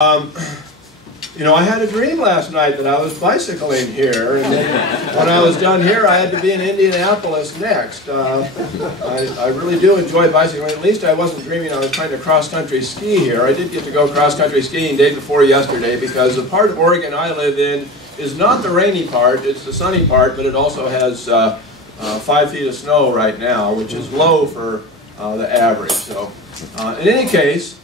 You know, I had a dream last night that I was bicycling here, and then when I was done here, I had to be in Indianapolis next. I really do enjoy bicycling. At least I wasn't dreaming I was trying to cross-country ski here. I did get to go cross-country skiing day before yesterday because the part of Oregon I live in is not the rainy part, it's the sunny part, but it also has 5 feet of snow right now, which is low for the average. So, in any case,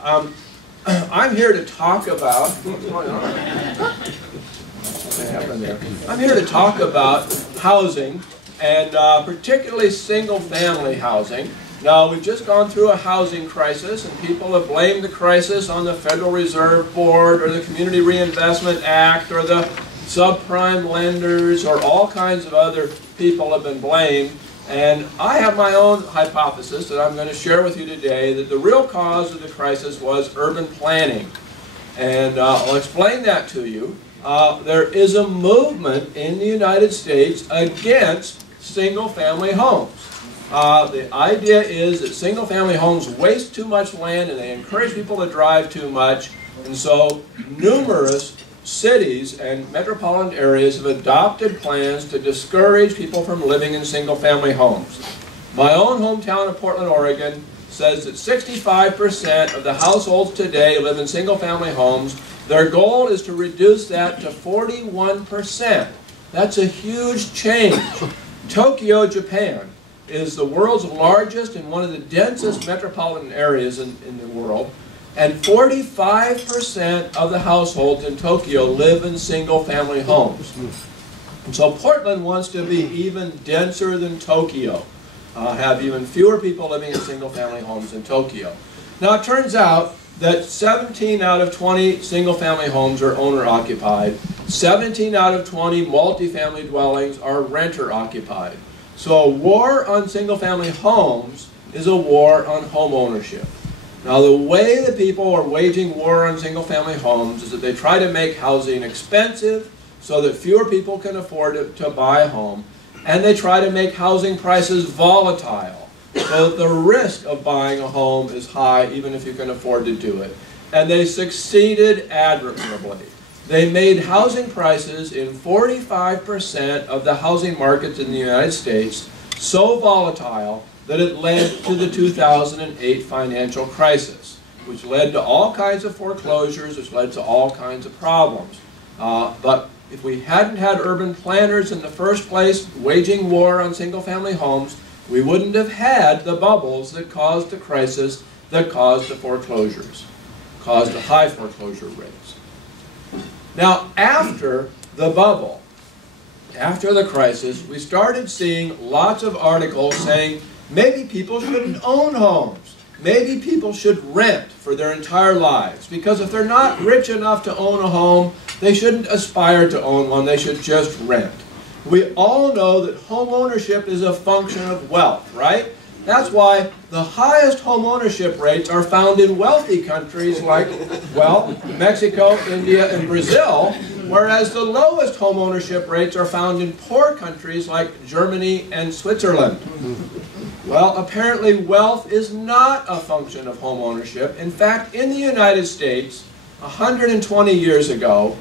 I'm here to talk about what's going on. What happened there? I'm here to talk about housing, and particularly single-family housing. Now, we've just gone through a housing crisis, and people have blamed the crisis on the Federal Reserve Board, or the Community Reinvestment Act, or the subprime lenders, or all kinds of other people have been blamed. And I have my own hypothesis that I'm going to share with you today, that the real cause of the crisis was urban planning. And I'll explain that to you. There is a movement in the United States against single-family homes. The idea is that single-family homes waste too much land and they encourage people to drive too much. And so numerous cities and metropolitan areas have adopted plans to discourage people from living in single-family homes. My own hometown of Portland, Oregon says that 65% of the households today live in single-family homes. Their goal is to reduce that to 41%. That's a huge change. Tokyo, Japan is the world's largest and one of the densest metropolitan areas in the world. And 45% of the households in Tokyo live in single-family homes. And so Portland wants to be even denser than Tokyo, have even fewer people living in single-family homes in Tokyo. Now it turns out that 17 out of 20 single-family homes are owner-occupied. 17 out of 20 multifamily dwellings are renter-occupied. So a war on single-family homes is a war on home ownership. Now, the way that people are waging war on single-family homes is that they try to make housing expensive so that fewer people can afford to buy a home, and they try to make housing prices volatile so that the risk of buying a home is high even if you can afford to do it. And they succeeded admirably. They made housing prices in 45% of the housing markets in the United States so volatile that it led to the 2008 financial crisis, which led to all kinds of foreclosures, which led to all kinds of problems. But if we hadn't had urban planners in the first place waging war on single-family homes, we wouldn't have had the bubbles that caused the crisis, that caused the foreclosures, caused the high foreclosure rates. Now, after the bubble, after the crisis, we started seeing lots of articles saying, maybe people shouldn't own homes. Maybe people should rent for their entire lives. Because if they're not rich enough to own a home, they shouldn't aspire to own one. They should just rent. We all know that home ownership is a function of wealth, right? That's why the highest home ownership rates are found in wealthy countries like, well, Mexico, India, and Brazil, whereas the lowest home ownership rates are found in poor countries like Germany and Switzerland. Well, apparently wealth is not a function of home ownership. In fact, in the United States, 120 years ago,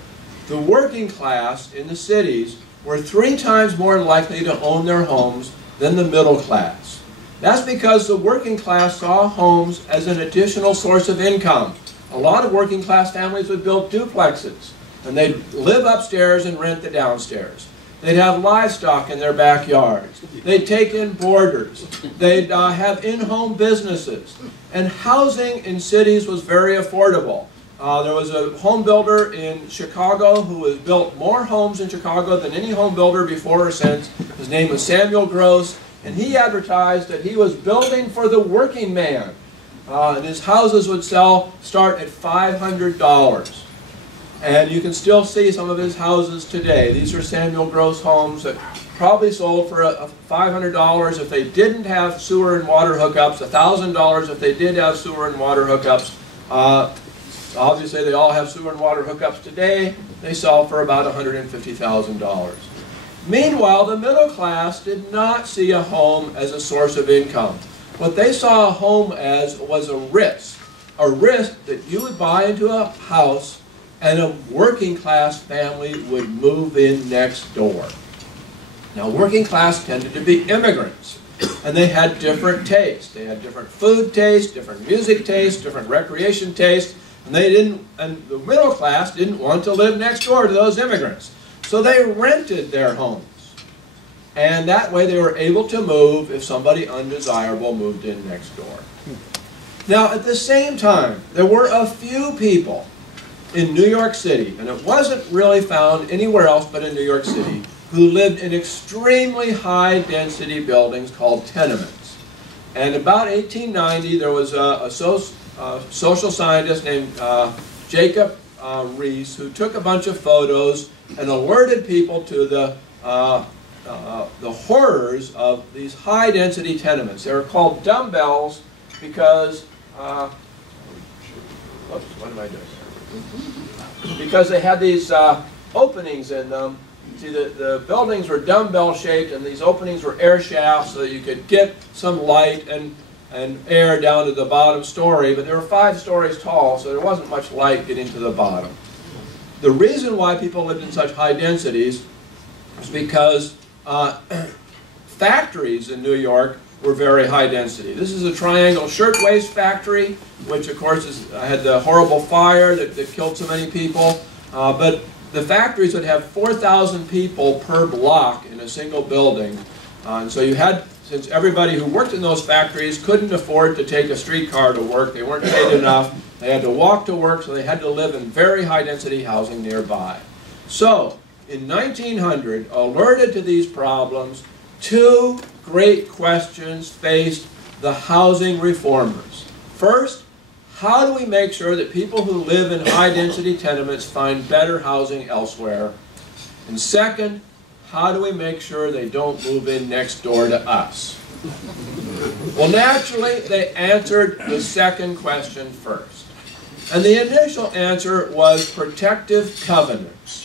the working class in the cities were 3 times more likely to own their homes than the middle class. That's because the working class saw homes as an additional source of income. A lot of working class families would build duplexes, and they'd live upstairs and rent the downstairs. They'd have livestock in their backyards. They'd take in boarders. They'd have in-home businesses. And housing in cities was very affordable. There was a home builder in Chicago who has built more homes in Chicago than any home builder before or since. His name was Samuel Gross, and he advertised that he was building for the working man. And his houses would start at $500. And you can still see some of his houses today. These are Samuel Gross homes that probably sold for $500 if they didn't have sewer and water hookups, $1,000 if they did have sewer and water hookups. Obviously, they all have sewer and water hookups today. They sell for about $150,000. Meanwhile, the middle class did not see a home as a source of income. What they saw a home as was a risk that you would buy into a house and a working class family would move in next door. Now, working class tended to be immigrants, and they had different tastes. They had different food tastes, different music tastes, different recreation tastes, and the middle class didn't want to live next door to those immigrants. So they rented their homes. And that way they were able to move if somebody undesirable moved in next door. Now, at the same time, there were a few people in New York City, and it wasn't really found anywhere else but in New York City, who lived in extremely high-density buildings called tenements. And about 1890, there was a social scientist named Jacob Riis who took a bunch of photos and alerted people to the horrors of these high-density tenements. They were called dumbbells because, what am I doing? Because they had these openings in them. See, the buildings were dumbbell-shaped, and these openings were air shafts so that you could get some light and air down to the bottom story, but they were 5 stories tall, so there wasn't much light getting to the bottom. The reason why people lived in such high densities was because factories in New York were very high density. This is a Triangle Shirtwaist Factory, which of course had the horrible fire that killed so many people, but the factories would have 4,000 people per block in a single building. And so you had, since everybody who worked in those factories couldn't afford to take a streetcar to work, they weren't paid enough, they had to walk to work, so they had to live in very high density housing nearby. So, in 1900, alerted to these problems, 2 great questions faced the housing reformers. First, how do we make sure that people who live in high-density tenements find better housing elsewhere? And second, how do we make sure they don't move in next door to us? Well, naturally, they answered the second question first. And the initial answer was protective covenants.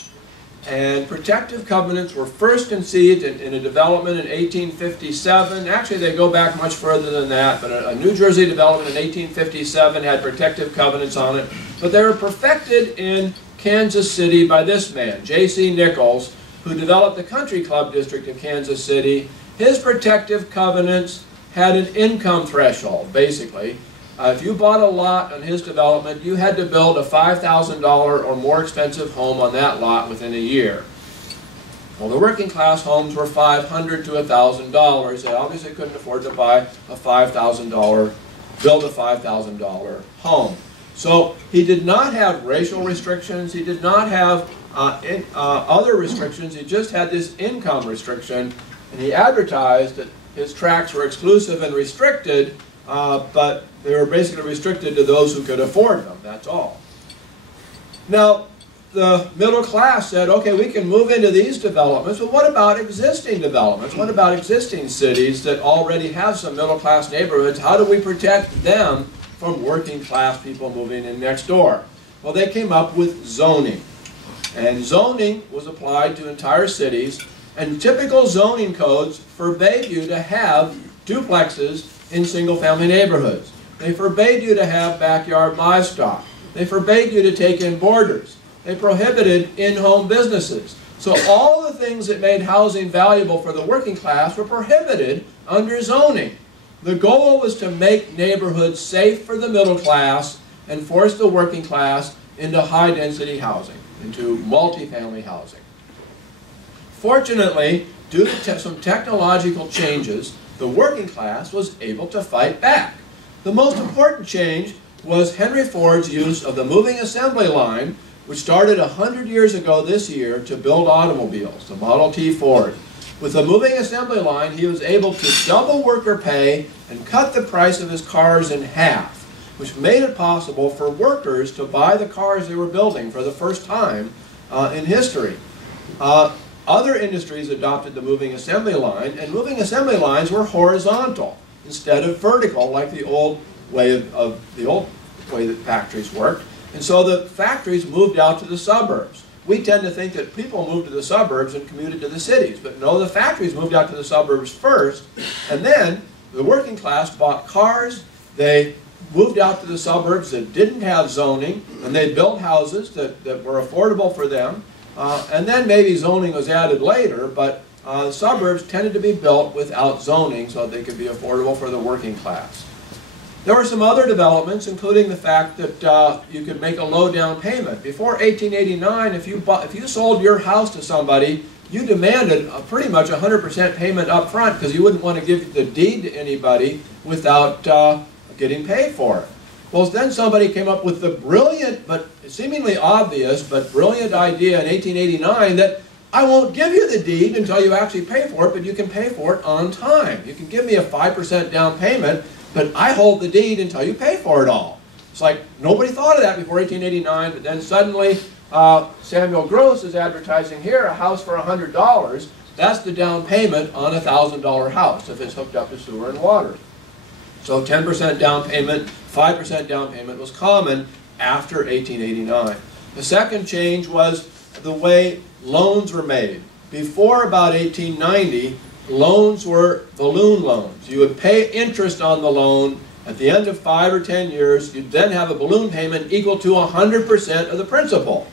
And protective covenants were first conceived in a development in 1857. Actually, they go back much further than that, but a New Jersey development in 1857 had protective covenants on it. But they were perfected in Kansas City by this man, J.C. Nichols, who developed the Country Club District in Kansas City. His protective covenants had an income threshold, basically. If you bought a lot on his development, you had to build a $5,000 or more expensive home on that lot within a year. Well, the working class homes were $500 to $1,000. They obviously couldn't afford to buy a $5,000, build a $5,000 home. So he did not have racial restrictions. He did not have other restrictions. He just had this income restriction, and he advertised that his tracts were exclusive and restricted, but they were basically restricted to those who could afford them, that's all. Now, the middle class said, okay, we can move into these developments, but what about existing developments? What about existing cities that already have some middle class neighborhoods? How do we protect them from working class people moving in next door? Well, they came up with zoning. And zoning was applied to entire cities, and typical zoning codes forbade you to have duplexes in single-family neighborhoods. They forbade you to have backyard livestock. They forbade you to take in boarders. They prohibited in-home businesses. So all the things that made housing valuable for the working class were prohibited under zoning. The goal was to make neighborhoods safe for the middle class and force the working class into high-density housing, into multifamily housing. Fortunately, due to some technological changes, the working class was able to fight back. The most important change was Henry Ford's use of the moving assembly line, which started 100 years ago this year to build automobiles, the Model T Ford. With the moving assembly line, he was able to double worker pay and cut the price of his cars in half, which made it possible for workers to buy the cars they were building for the first time in history. Other industries adopted the moving assembly line, and moving assembly lines were horizontal instead of vertical, like the old way that factories worked. And so the factories moved out to the suburbs. We tend to think that people moved to the suburbs and commuted to the cities, but no, the factories moved out to the suburbs first, and then the working class bought cars, they moved out to the suburbs that didn't have zoning, and they built houses that were affordable for them. And then maybe zoning was added later, but the suburbs tended to be built without zoning so they could be affordable for the working class. There were some other developments, including the fact that you could make a low down payment. Before 1889, if you sold your house to somebody, you demanded pretty much 100% payment up front because you wouldn't want to give the deed to anybody without getting paid for it. Well, then somebody came up with the brilliant, but seemingly obvious, but brilliant idea in 1889 that I won't give you the deed until you actually pay for it, but you can pay for it on time. You can give me a 5% down payment, but I hold the deed until you pay for it all. It's like nobody thought of that before 1889, but then suddenly Samuel Gross is advertising here a house for $100. That's the down payment on a $1,000 house if it's hooked up to sewer and water. So 10% down payment, 5% down payment was common after 1889. The second change was the way loans were made. Before about 1890, loans were balloon loans. You would pay interest on the loan. At the end of 5 or 10 years, you'd then have a balloon payment equal to 100% of the principal.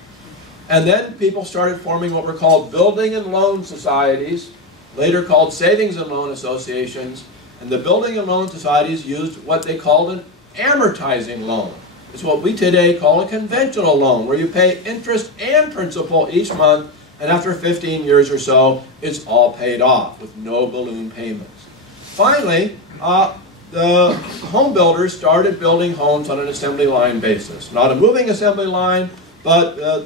And then people started forming what were called building and loan societies, later called savings and loan associations. And the building and loan societies used what they called an amortizing loan. It's what we today call a conventional loan, where you pay interest and principal each month, and after 15 years or so, it's all paid off with no balloon payments. Finally, the home builders started building homes on an assembly line basis. Not a moving assembly line, but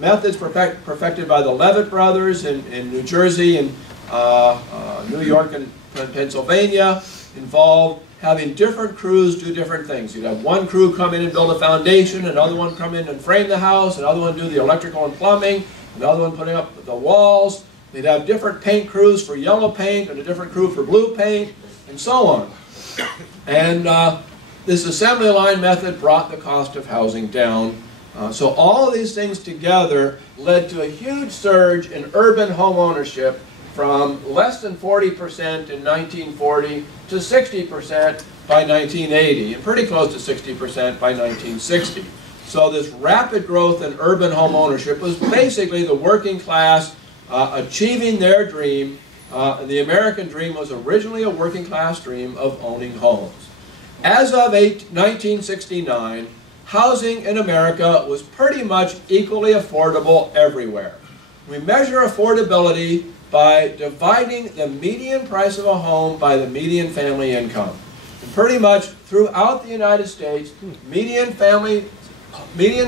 methods perfected by the Levitt brothers in New Jersey and New York and Pennsylvania involved having different crews do different things. You'd have one crew come in and build a foundation, another one come in and frame the house, another one do the electrical and plumbing, another one putting up the walls. They'd have different paint crews for yellow paint and a different crew for blue paint, and so on. And this assembly line method brought the cost of housing down. So all of these things together led to a huge surge in urban home ownership from less than 40% in 1940 to 60% by 1980, and pretty close to 60% by 1960. So this rapid growth in urban home ownership was basically the working class achieving their dream. The American dream was originally a working class dream of owning homes. As of 1969, housing in America was pretty much equally affordable everywhere. We measure affordability by dividing the median price of a home by the median family income. And pretty much throughout the United States, median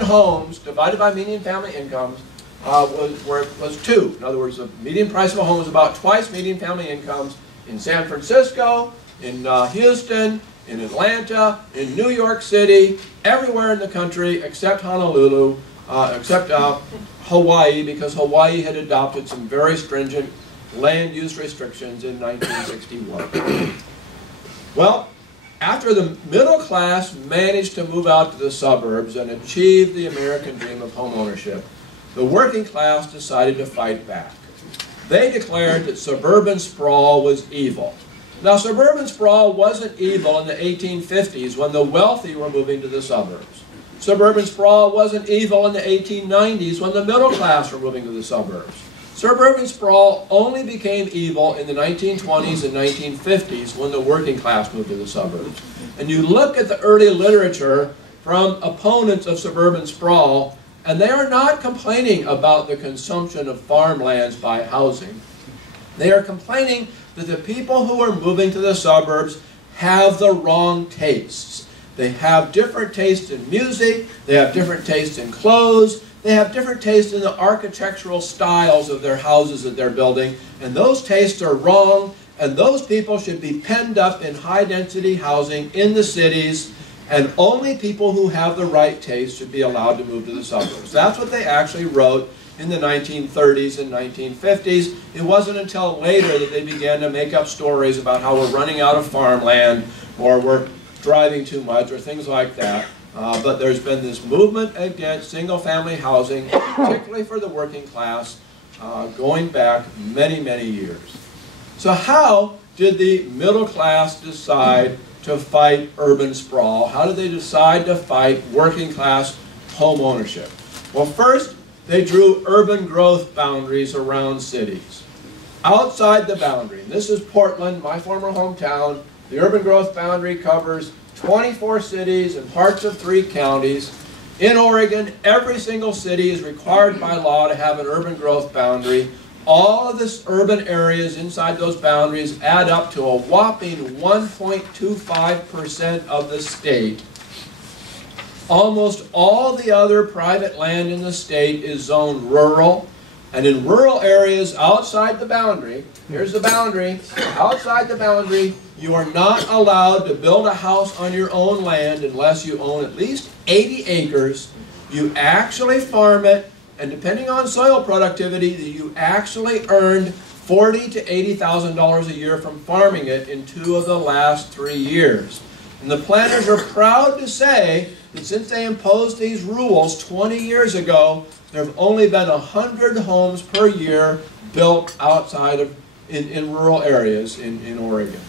homes divided by median family incomes was 2. In other words, the median price of a home was about twice median family incomes in San Francisco, in Houston, in Atlanta, in New York City, everywhere in the country except Honolulu, except Hawaii, because Hawaii had adopted some very stringent land use restrictions in 1961. Well, after the middle class managed to move out to the suburbs and achieve the American dream of home ownership, the working class decided to fight back. They declared that suburban sprawl was evil. Now, suburban sprawl wasn't evil in the 1850s when the wealthy were moving to the suburbs. Suburban sprawl wasn't evil in the 1890s when the middle class were moving to the suburbs. Suburban sprawl only became evil in the 1920s and 1950s when the working class moved to the suburbs. And you look at the early literature from opponents of suburban sprawl, and they are not complaining about the consumption of farmlands by housing. They are complaining that the people who are moving to the suburbs have the wrong tastes. They have different tastes in music, they have different tastes in clothes, they have different tastes in the architectural styles of their houses that they're building, and those tastes are wrong, and those people should be penned up in high-density housing in the cities, and only people who have the right taste should be allowed to move to the suburbs. That's what they actually wrote in the 1930s and 1950s. It wasn't until later that they began to make up stories about how we're running out of farmland, or we're driving too much, or things like that. But there's been this movement against single-family housing, particularly for the working class, going back many, many years. So how did the middle class decide to fight urban sprawl? How did they decide to fight working class home ownership? Well, first, they drew urban growth boundaries around cities. Outside the boundary, and this is Portland, my former hometown, the urban growth boundary covers 24 cities and parts of 3 counties. In Oregon, every single city is required by law to have an urban growth boundary. All of the urban areas inside those boundaries add up to a whopping 1.25% of the state. Almost all the other private land in the state is zoned rural. And in rural areas outside the boundary, here's the boundary, outside the boundary, you are not allowed to build a house on your own land unless you own at least 80 acres. You actually farm it, and depending on soil productivity, you actually earned $40,000 to $80,000 a year from farming it in 2 of the last 3 years. And the planners are proud to say that since they imposed these rules 20 years ago, there have only been 100 homes per year built outside of, in rural areas in Oregon.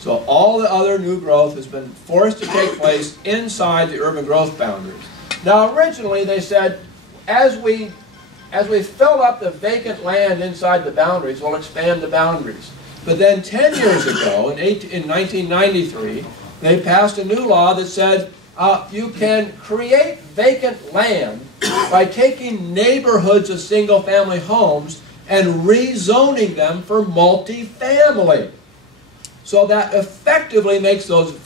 So all the other new growth has been forced to take place inside the urban growth boundaries. Now originally they said, as we fill up the vacant land inside the boundaries, we'll expand the boundaries. But then 10 years ago, in 1993, they passed a new law that said you can create vacant land by taking neighborhoods of single-family homes and rezoning them for multifamily. So that effectively makes those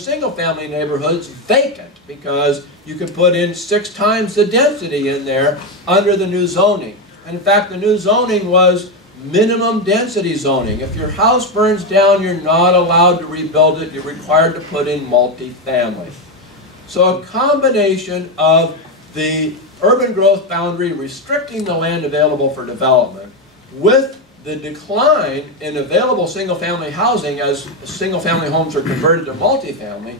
single-family neighborhoods vacant because you can put in 6 times the density in there under the new zoning. And in fact, the new zoning was minimum density zoning. If your house burns down, you're not allowed to rebuild it. You're required to put in multifamily. So a combination of the urban growth boundary restricting the land available for development with the decline in available single-family housing as single-family homes are converted to multifamily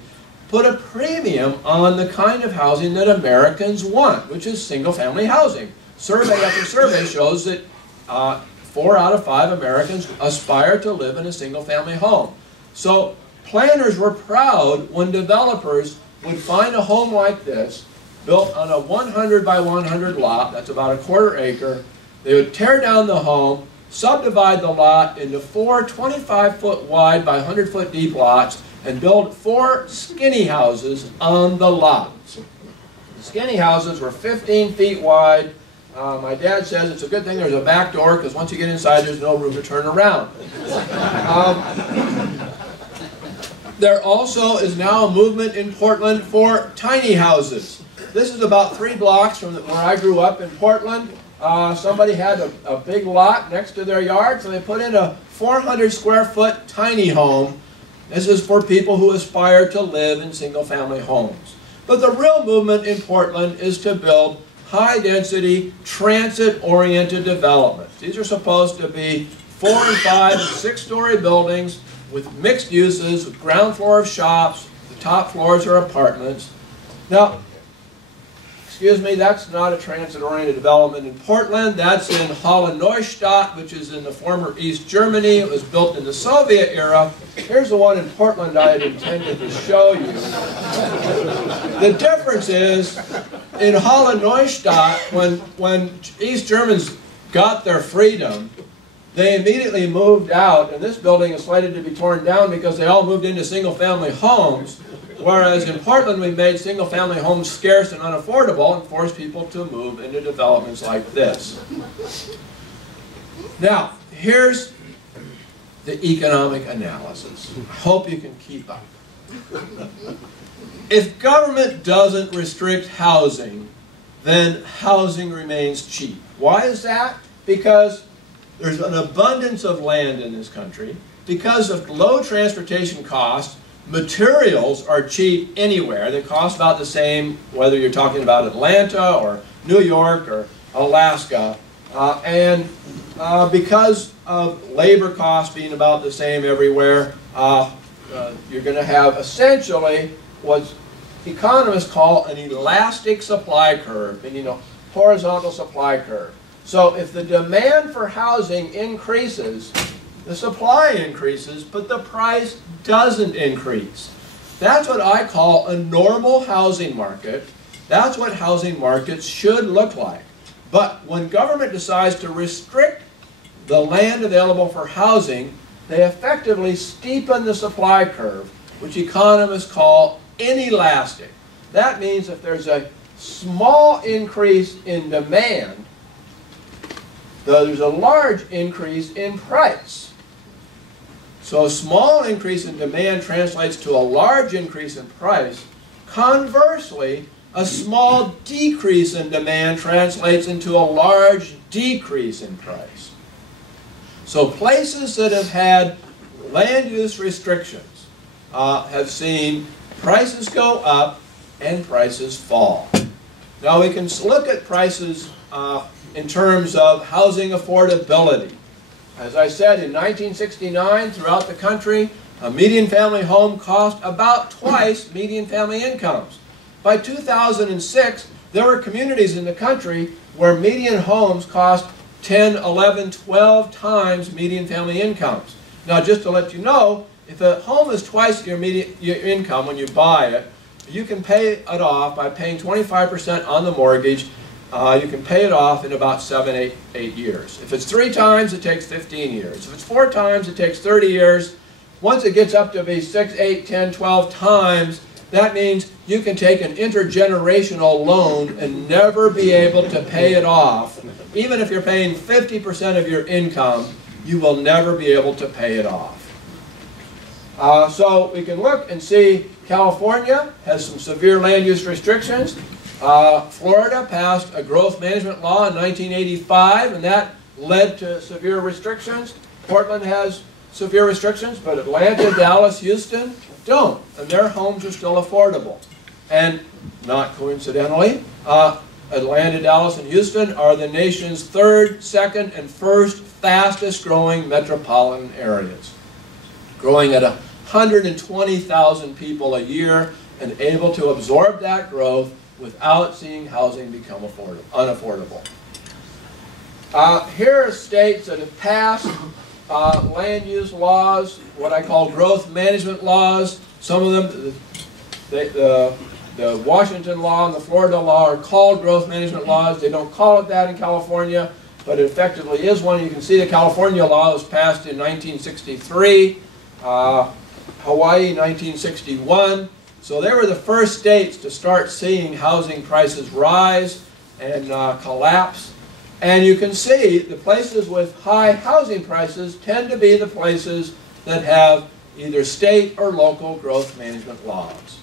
put a premium on the kind of housing that Americans want, which is single-family housing. Survey after survey shows that 4 out of 5 Americans aspire to live in a single-family home. So planners were proud when developers would find a home like this built on a 100 by 100 lot, that's about 1/4 acre. They would tear down the home, subdivide the lot into 4 25-foot wide by 100-foot deep lots, and build 4 skinny houses on the lots. The skinny houses were 15 feet wide. My dad says it's a good thing there's a back door because once you get inside there's no room to turn around. There also is now a movement in Portland for tiny houses. This is about 3 blocks from where I grew up in Portland. Somebody had a big lot next to their yard, so they put in a 400 square foot tiny home. This is for people who aspire to live in single-family homes. But the real movement in Portland is to build high-density, transit-oriented developments. These are supposed to be 4 and 5 and 6-story buildings with mixed uses, with ground floor of shops, the top floors are apartments. Now, excuse me, that's not a transit-oriented development in Portland. That's in Halle-Neustadt, which is in the former East Germany. It was built in the Soviet era. Here's the one in Portland I had intended to show you. The difference is, in Halle-Neustadt, when East Germans got their freedom, they immediately moved out, and this building is slated to be torn down because they all moved into single-family homes. Whereas in Portland, we made single-family homes scarce and unaffordable and forced people to move into developments like this. Now, here's the economic analysis. I hope you can keep up. If government doesn't restrict housing, then housing remains cheap. Why is that? Because there's an abundance of land in this country. Because of low transportation costs, materials are cheap anywhere. They cost about the same whether you're talking about Atlanta or New York or Alaska. Because of labor costs being about the same everywhere, you're going to have essentially what economists call an elastic supply curve, meaning a horizontal supply curve. So if the demand for housing increases, the supply increases, but the price doesn't increase. That's what I call a normal housing market. That's what housing markets should look like. But when government decides to restrict the land available for housing, they effectively steepen the supply curve, which economists call inelastic. That means if there's a small increase in demand, there's a large increase in price. So a small increase in demand translates to a large increase in price. Conversely, a small decrease in demand translates into a large decrease in price. So places that have had land use restrictions have seen prices go up and prices fall. Now we can look at prices in terms of housing affordability. As I said, in 1969, throughout the country, a median family home cost about twice median family incomes. By 2006, there were communities in the country where median homes cost 10, 11, 12 times median family incomes. Now, just to let you know, if a home is twice your income when you buy it, you can pay it off by paying 25% on the mortgage. You can pay it off in about 7, 8 years. If it's 3 times, it takes 15 years. If it's 4 times, it takes 30 years. Once it gets up to be 6, 8, 10, 12 times, that means you can take an intergenerational loan and never be able to pay it off. Even if you're paying 50% of your income, you will never be able to pay it off. So we can look and see California has some severe land use restrictions. Florida passed a growth management law in 1985, and that led to severe restrictions. Portland has severe restrictions, but Atlanta, Dallas, Houston don't, and their homes are still affordable. And not coincidentally, Atlanta, Dallas, and Houston are the nation's 3rd, 2nd, and 1st fastest growing metropolitan areas, growing at 120,000 people a year and able to absorb that growth without seeing housing become unaffordable. Here are states that have passed land use laws, what I call growth management laws. Some of them, the Washington law and the Florida law are called growth management laws. They don't call it that in California, but it effectively is one. You can see the California law was passed in 1963, Hawaii 1961. So they were the first states to start seeing housing prices rise and collapse. And you can see the places with high housing prices tend to be the places that have either state or local growth management laws.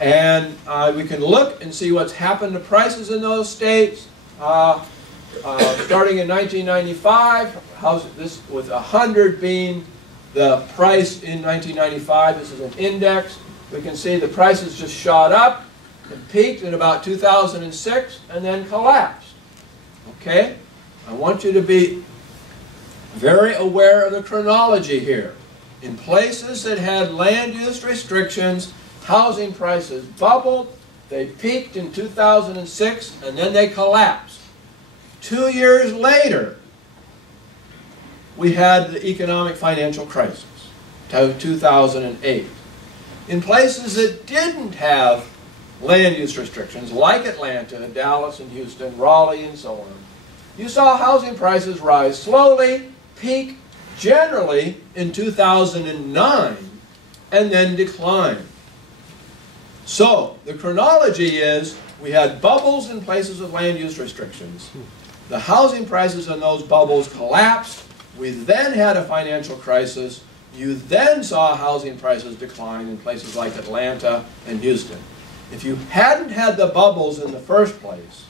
And we can look and see what's happened to prices in those states. Starting in 1995, this with 100 being the price in 1995. This is an index. We can see the prices just shot up and peaked in about 2006 and then collapsed. Okay? I want you to be very aware of the chronology here. In places that had land use restrictions, housing prices bubbled, they peaked in 2006, and then they collapsed. 2 years later, we had the economic financial crisis, 2008. In places that didn't have land use restrictions, like Atlanta, Dallas, and Houston, Raleigh, and so on, you saw housing prices rise slowly, peak generally in 2009, and then decline. So the chronology is we had bubbles in places with land use restrictions. The housing prices in those bubbles collapsed. We then had a financial crisis. You then saw housing prices decline in places like Atlanta and Houston. If you hadn't had the bubbles in the first place,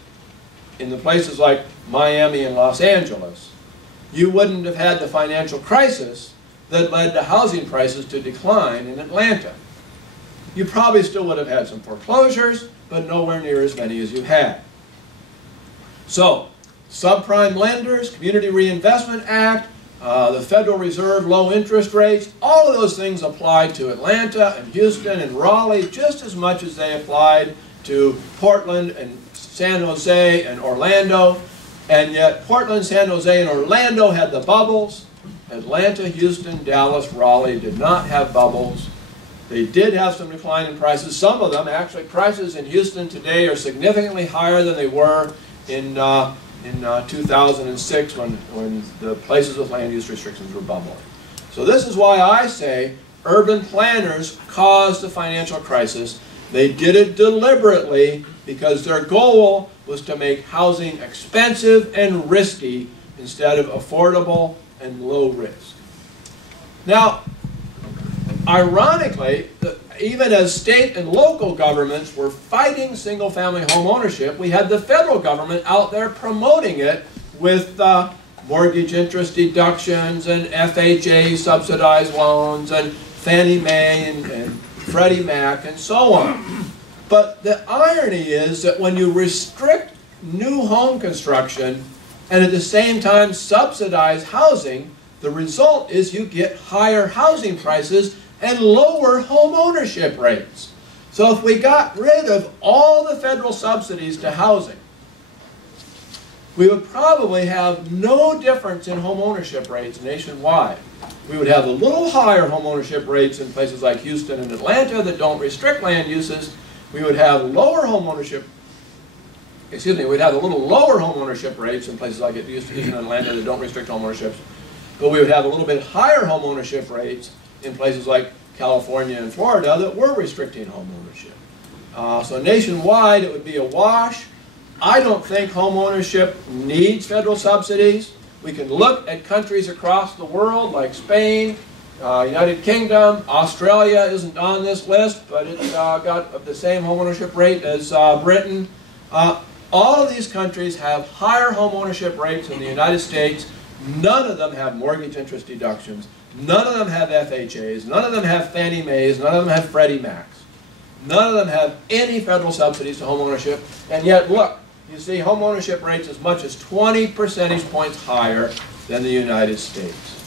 in the places like Miami and Los Angeles, you wouldn't have had the financial crisis that led to housing prices to decline in Atlanta. You probably still would have had some foreclosures, but nowhere near as many as you had. So, subprime lenders, Community Reinvestment Act, the Federal Reserve low interest rates, all of those things applied to Atlanta and Houston and Raleigh just as much as they applied to Portland and San Jose and Orlando. And yet Portland, San Jose, and Orlando had the bubbles. Atlanta, Houston, Dallas, Raleigh did not have bubbles. They did have some decline in prices. Some of them, actually, prices in Houston today are significantly higher than they were in 2006 when the places with land use restrictions were bubbling. So this is why I say urban planners caused the financial crisis. They did it deliberately because their goal was to make housing expensive and risky instead of affordable and low risk. Now, ironically, even as state and local governments were fighting single-family home ownership, we had the federal government out there promoting it with mortgage interest deductions and FHA subsidized loans and Fannie Mae and Freddie Mac and so on. But the irony is that when you restrict new home construction and at the same time subsidize housing, the result is you get higher housing prices and lower home ownership rates. So if we got rid of all the federal subsidies to housing, we would probably have no difference in home ownership rates nationwide. We would have a little higher home ownership rates in places like Houston and Atlanta that don't restrict land uses. We would have lower home ownership, we'd have a little lower home ownership rates in places like Houston and Atlanta that don't restrict home ownership. But we would have a little bit higher home ownership rates in places like California and Florida that were restricting home ownership. So nationwide it would be a wash. I don't think home ownership needs federal subsidies. We can look at countries across the world like Spain, United Kingdom. Australia isn't on this list, but it's got the same home ownership rate as Britain. All of these countries have higher home ownership rates than the United States. None of them have mortgage interest deductions. None of them have FHAs. None of them have Fannie Mae's. None of them have Freddie Mac's. None of them have any federal subsidies to home ownership. And yet, look, you see home ownership rates as much as 20 percentage points higher than the United States.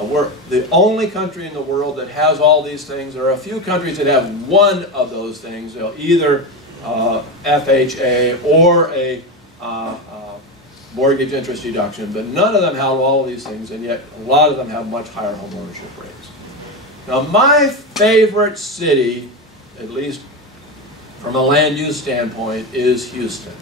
We're the only country in the world that has all these things. There are a few countries that have one of those things, either FHA or a mortgage interest deduction, but none of them have all of these things, and yet a lot of them have much higher home ownership rates. Now, my favorite city, at least from a land use standpoint, is Houston.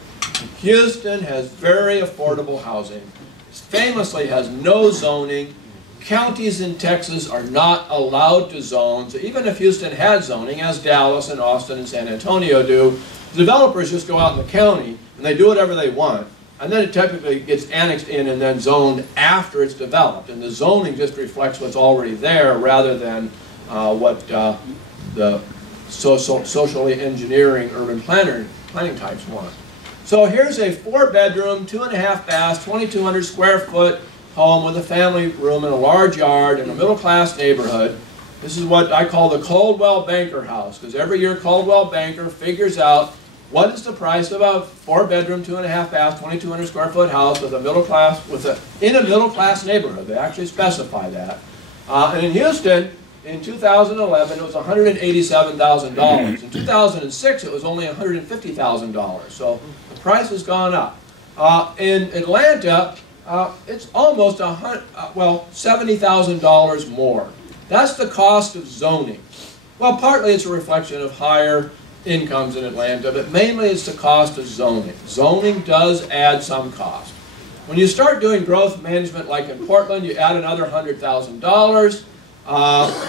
Houston has very affordable housing. Famously has no zoning. Counties in Texas are not allowed to zone. So even if Houston had zoning, as Dallas and Austin and San Antonio do, developers just go out in the county and they do whatever they want. And then it typically gets annexed in and then zoned after it's developed. And the zoning just reflects what's already there rather than what the socially engineering urban planning types want. So here's a 4-bedroom, 2.5 baths, 2,200 square foot home with a family room and a large yard in a middle-class neighborhood. This is what I call the Coldwell Banker house, because every year Coldwell Banker figures out what is the price of a 4-bedroom, 2.5 bath, 2,200 square foot house with a middle-class, in a middle-class neighborhood. They actually specify that. And in Houston, in 2011, it was $187,000. In 2006, it was only $150,000. So the price has gone up. In Atlanta, it's almost $70,000 more. That's the cost of zoning. Well, partly it's a reflection of higher incomes in Atlanta, but mainly it's the cost of zoning. Zoning does add some cost. When you start doing growth management like in Portland, you add another $100,000.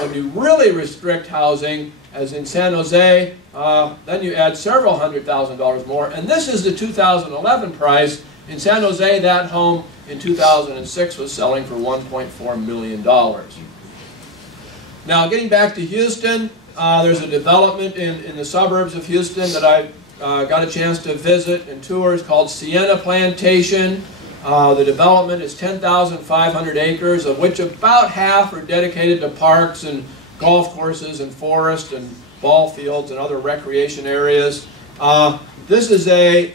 When you really restrict housing, as in San Jose, then you add several $100,000 more. And this is the 2011 price. In San Jose, that home in 2006 was selling for $1.4 million. Now, getting back to Houston, there's a development in the suburbs of Houston that I got a chance to visit and tour. It's called Sienna Plantation. The development is 10,500 acres, of which about half are dedicated to parks and golf courses and forest and ball fields and other recreation areas. This is a,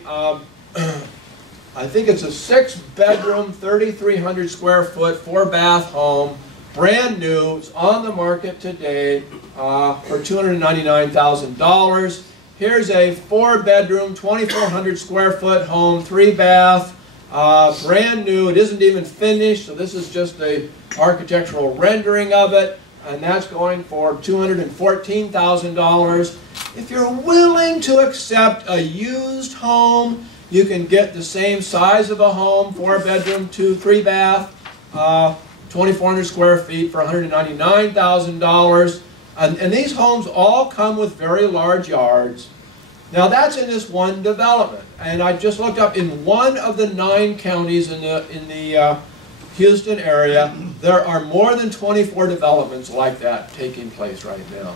I think it's a 6-bedroom, 3,300 square foot, 4-bath home, brand new. It's on the market today for $299,000. Here's a 4-bedroom, 2,400 square foot home, 3-bath. Brand new. It isn't even finished, so this is just the architectural rendering of it. and that's going for $214,000. If you're willing to accept a used home, you can get the same size of a home, 4-bedroom, 3-bath, 2,400 square feet for $199,000. And these homes all come with very large yards. Now that's in this one development. And I just looked up, in one of the 9 counties in the Houston area, there are more than 24 developments like that taking place right now.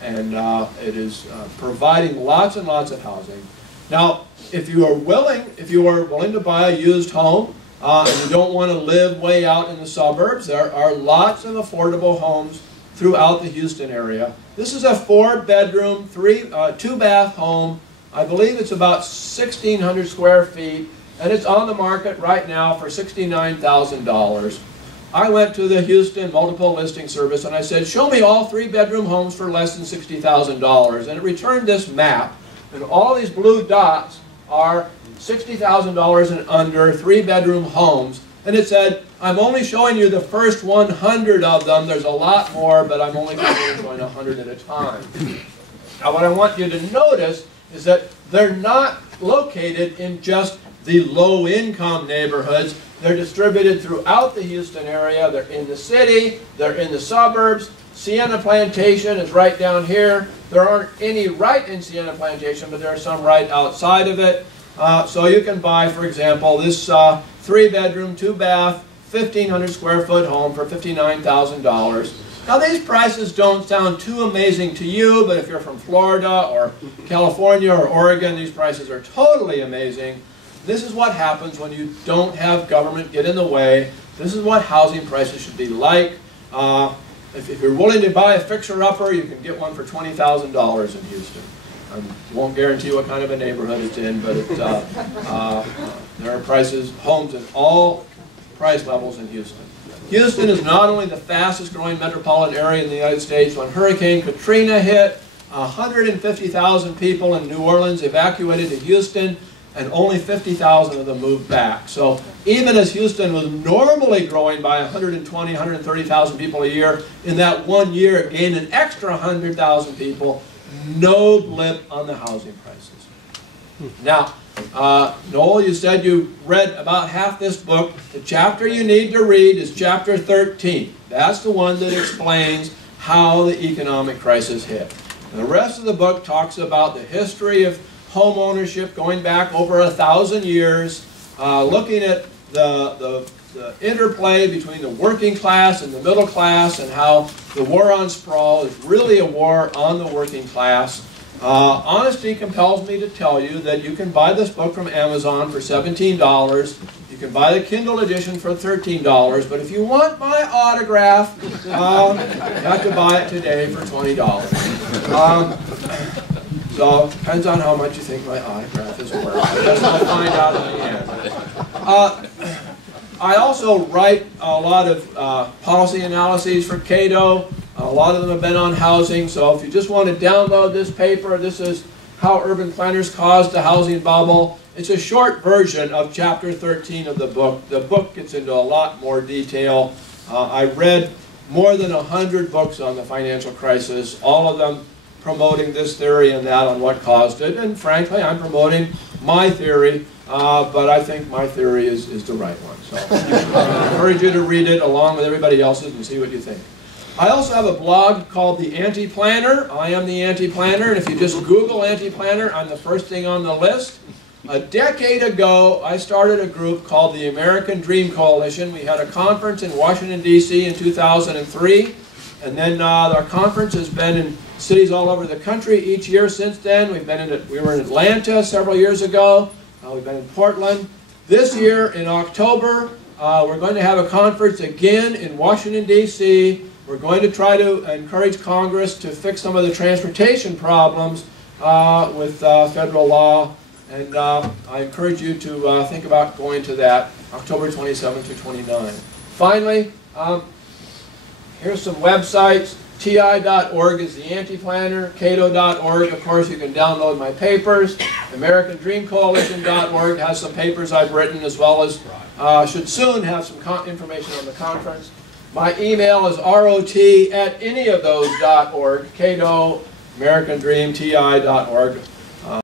And it is providing lots and lots of housing. Now, if you are willing to buy a used home, and you don't want to live way out in the suburbs, there are lots of affordable homes throughout the Houston area. This is a 4-bedroom, 2-bath home. I believe it's about 1,600 square feet, and it's on the market right now for $69,000. I went to the Houston Multiple Listing Service and I said, show me all 3-bedroom homes for less than $60,000. And it returned this map, and all these blue dots are $60,000 and under 3-bedroom homes. And it said, I'm only showing you the first 100 of them. There's a lot more, but I'm only showing 100 at a time. Now what I want you to notice is that they're not located in just the low-income neighborhoods. They're distributed throughout the Houston area. They're in the city, they're in the suburbs. Sienna Plantation is right down here. There aren't any right in Sienna Plantation, but there are some right outside of it. So you can buy, for example, this 3-bedroom, 2-bath, 1,500 square foot home for $59,000. Now these prices don't sound too amazing to you, but if you're from Florida or California or Oregon, these prices are totally amazing. This is what happens when you don't have government get in the way. This is what housing prices should be like. If you're willing to buy a fixer-upper, you can get one for $20,000 in Houston. I won't guarantee what kind of a neighborhood it's in, but there are homes in all price levels in Houston. Houston is not only the fastest growing metropolitan area in the United States. When Hurricane Katrina hit, 150,000 people in New Orleans evacuated to Houston, and only 50,000 of them moved back. So even as Houston was normally growing by 120,000, 130,000 people a year, in that 1 year it gained an extra 100,000 people. No blip on the housing prices. Now, Noel, you said you read about half this book. The chapter you need to read is chapter 13. That's the one that explains how the economic crisis hit. And the rest of the book talks about the history of home ownership going back over 1,000 years, looking at the interplay between the working class and the middle class, and how the war on sprawl is really a war on the working class. Honesty compels me to tell you that you can buy this book from Amazon for $17. You can buy the Kindle edition for $13, but if you want my autograph, you have to buy it today for $20. So, depends on how much you think my autograph is worth. I guess we'll find out in the end. I also write a lot of policy analyses for CATO. A lot of them have been on housing, so if you just want to download this paper, this is How Urban Planners Caused the Housing Bubble. It's a short version of chapter 13 of the book. The book gets into a lot more detail. I read more than 100 books on the financial crisis, all of them promoting this theory and that on what caused it. And frankly, I'm promoting my theory, but I think my theory is the right one. So I encourage you to read it along with everybody else's and see what you think. I also have a blog called The Anti-Planner. I am the Anti-Planner, and if you just Google Anti-Planner, I'm the first thing on the list. A decade ago, I started a group called the American Dream Coalition. We had a conference in Washington, D.C. in 2003, and then our conference has been in cities all over the country each year since then. We were in Atlanta several years ago. We've been in Portland. This year, in October, we're going to have a conference again in Washington, D.C. We're going to try to encourage Congress to fix some of the transportation problems with federal law. And I encourage you to think about going to that, October 27th to 29th. Finally, here's some websites. TI.org is the anti-planner. CATO.org, of course, you can download my papers. AmericanDreamCoalition.org has some papers I've written, as well as should soon have some information on the conference. My email is rot@anyofthose.org, CATO, AmericanDreamTI.org.